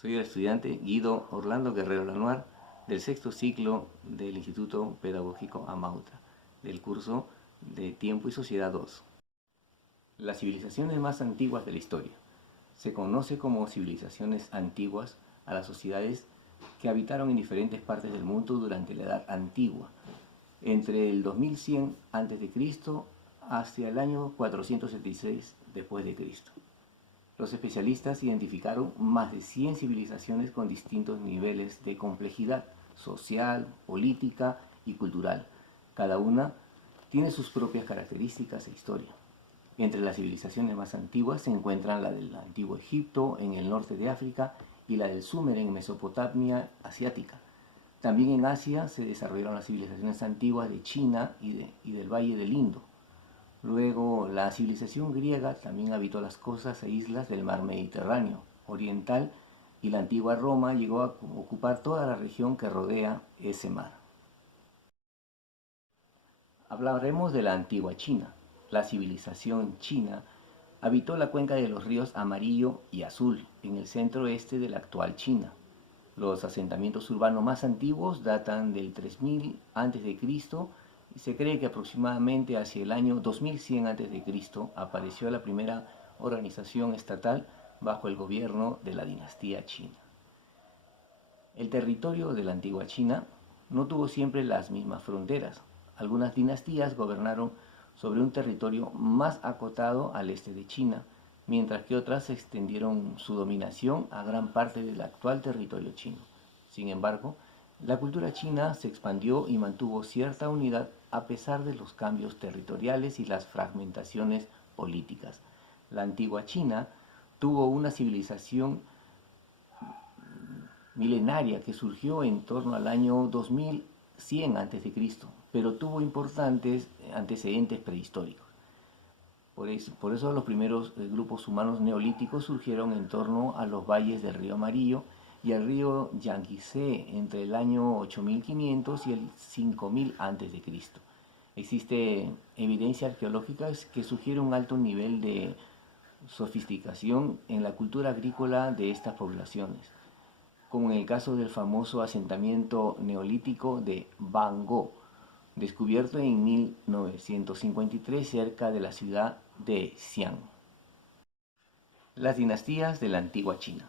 Soy el estudiante Guido Orlando Guerrero Lanoir del sexto ciclo del Instituto Pedagógico Amauta, del curso de Tiempo y Sociedad 2. Las civilizaciones más antiguas de la historia. Se conoce como civilizaciones antiguas a las sociedades que habitaron en diferentes partes del mundo durante la Edad Antigua, entre el 2100 a.C. hacia el año 476 d.C. Los especialistas identificaron más de 100 civilizaciones con distintos niveles de complejidad social, política y cultural. Cada una tiene sus propias características e historia. Entre las civilizaciones más antiguas se encuentran la del antiguo Egipto en el norte de África y la del Sumer en Mesopotamia asiática. También en Asia se desarrollaron las civilizaciones antiguas de China y del Valle del Indo. Luego, la civilización griega también habitó las costas e islas del mar Mediterráneo oriental y la antigua Roma llegó a ocupar toda la región que rodea ese mar. Hablaremos de la antigua China. La civilización china habitó la cuenca de los ríos Amarillo y Azul en el centro-este de la actual China. Los asentamientos urbanos más antiguos datan del 3000 a.C. y se cree que aproximadamente hacia el año 2100 a.C. apareció la primera organización estatal bajo el gobierno de la dinastía China. El territorio de la antigua China no tuvo siempre las mismas fronteras. Algunas dinastías gobernaron sobre un territorio más acotado al este de China, mientras que otras extendieron su dominación a gran parte del actual territorio chino. Sin embargo, la cultura china se expandió y mantuvo cierta unidad a pesar de los cambios territoriales y las fragmentaciones políticas. La antigua China tuvo una civilización milenaria que surgió en torno al año 2100 a.C., pero tuvo importantes antecedentes prehistóricos. Por eso los primeros grupos humanos neolíticos surgieron en torno a los valles del río Amarillo y el río Yangtze entre el año 8500 y el 5000 a.C. Existe evidencia arqueológica que sugiere un alto nivel de sofisticación en la cultura agrícola de estas poblaciones, como en el caso del famoso asentamiento neolítico de Bangkok, descubierto en 1953 cerca de la ciudad de Xi'an. Las dinastías de la antigua China.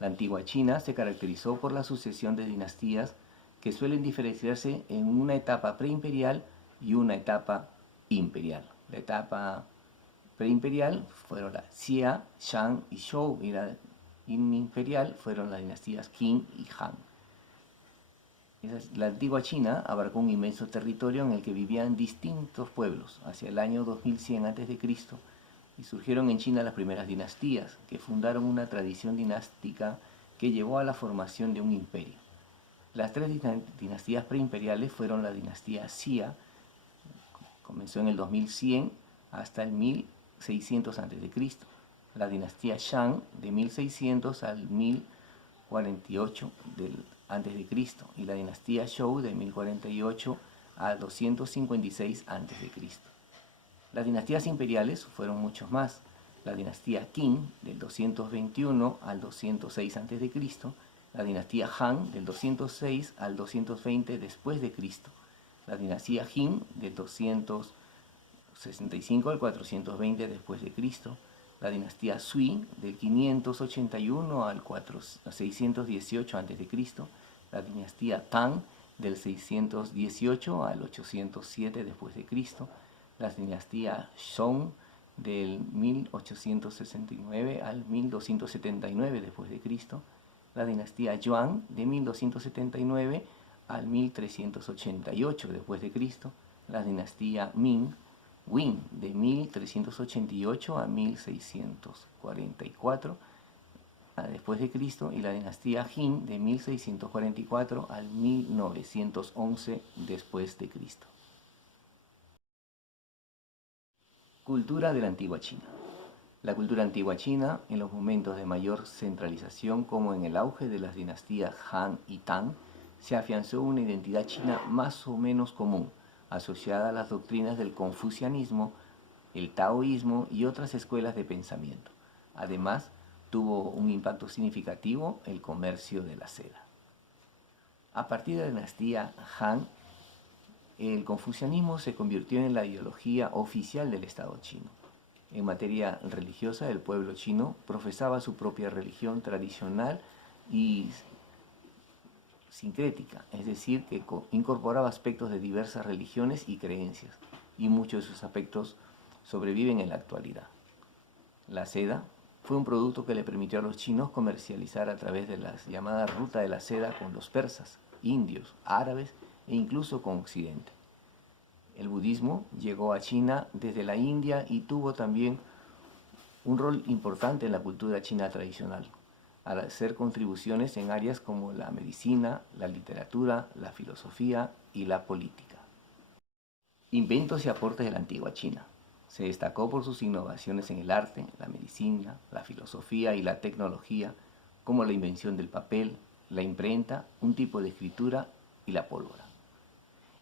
La antigua China se caracterizó por la sucesión de dinastías que suelen diferenciarse en una etapa preimperial y una etapa imperial. La etapa preimperial fueron la Xia, Shang y Zhou, y la imperial fueron las dinastías Qin y Han. La antigua China abarcó un inmenso territorio en el que vivían distintos pueblos hacia el año 2100 a.C. y surgieron en China las primeras dinastías que fundaron una tradición dinástica que llevó a la formación de un imperio. Las tres dinastías preimperiales fueron la dinastía Xia, comenzó en el 2100 hasta el 1600 a.C., la dinastía Shang de 1600 al 1048 a.C. y la dinastía Zhou de 1048 a 256 a.C. Las dinastías imperiales fueron muchos más. La dinastía Qin del 221 al 206 a.C., la dinastía Han del 206 al 220 después de Cristo, la dinastía Jin del 265 al 420 después de Cristo, la dinastía Sui del 581 al 618 a.C., la dinastía Tang del 618 al 807 después de Cristo, la dinastía Song del 1869 al 1279 después de Cristo, la dinastía Yuan de 1279 al 1388 después de Cristo, la dinastía Ming Win de 1388 a 1644 después de Cristo y la dinastía Jin de 1644 al 1911 después de Cristo. Cultura de la antigua China. La cultura antigua china, en los momentos de mayor centralización como en el auge de las dinastías Han y Tang, se afianzó una identidad china más o menos común, asociada a las doctrinas del confucianismo, el taoísmo y otras escuelas de pensamiento. Además, tuvo un impacto significativo el comercio de la seda. A partir de la dinastía Han, el confucianismo se convirtió en la ideología oficial del Estado chino. En materia religiosa, el pueblo chino profesaba su propia religión tradicional y sincrética, es decir, que incorporaba aspectos de diversas religiones y creencias, y muchos de esos aspectos sobreviven en la actualidad. La seda fue un producto que le permitió a los chinos comercializar a través de la llamada ruta de la seda con los persas, indios, árabes e incluso con Occidente. El budismo llegó a China desde la India y tuvo también un rol importante en la cultura china tradicional, al hacer contribuciones en áreas como la medicina, la literatura, la filosofía y la política. Inventos y aportes de la antigua China. Se destacó por sus innovaciones en el arte, la medicina, la filosofía y la tecnología, como la invención del papel, la imprenta, un tipo de escritura y la pólvora.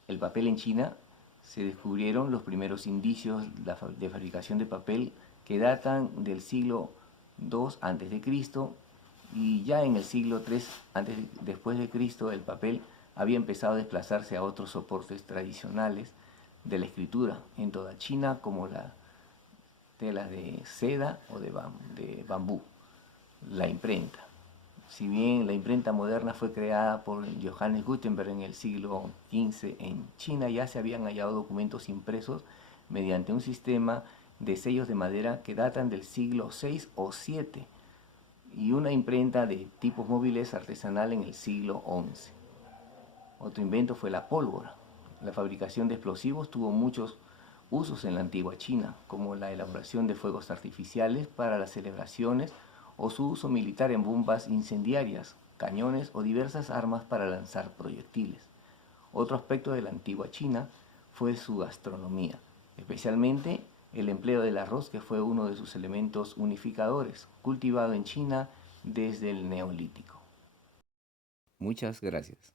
El papel en China se descubrieron los primeros indicios de fabricación de papel que datan del siglo II a.C. y ya en el siglo III después de Cristo el papel había empezado a desplazarse a otros soportes tradicionales de la escritura en toda China, como la tela de seda o de bambú, la imprenta. Si bien la imprenta moderna fue creada por Johannes Gutenberg en el siglo XV, en China ya se habían hallado documentos impresos mediante un sistema de sellos de madera que datan del siglo VI o VII y una imprenta de tipos móviles artesanal en el siglo XI. Otro invento fue la pólvora. La fabricación de explosivos tuvo muchos usos en la antigua China, como la elaboración de fuegos artificiales para las celebraciones o su uso militar en bombas incendiarias, cañones o diversas armas para lanzar proyectiles. Otro aspecto de la antigua China fue su gastronomía, especialmente el empleo del arroz, que fue uno de sus elementos unificadores, cultivado en China desde el Neolítico. Muchas gracias.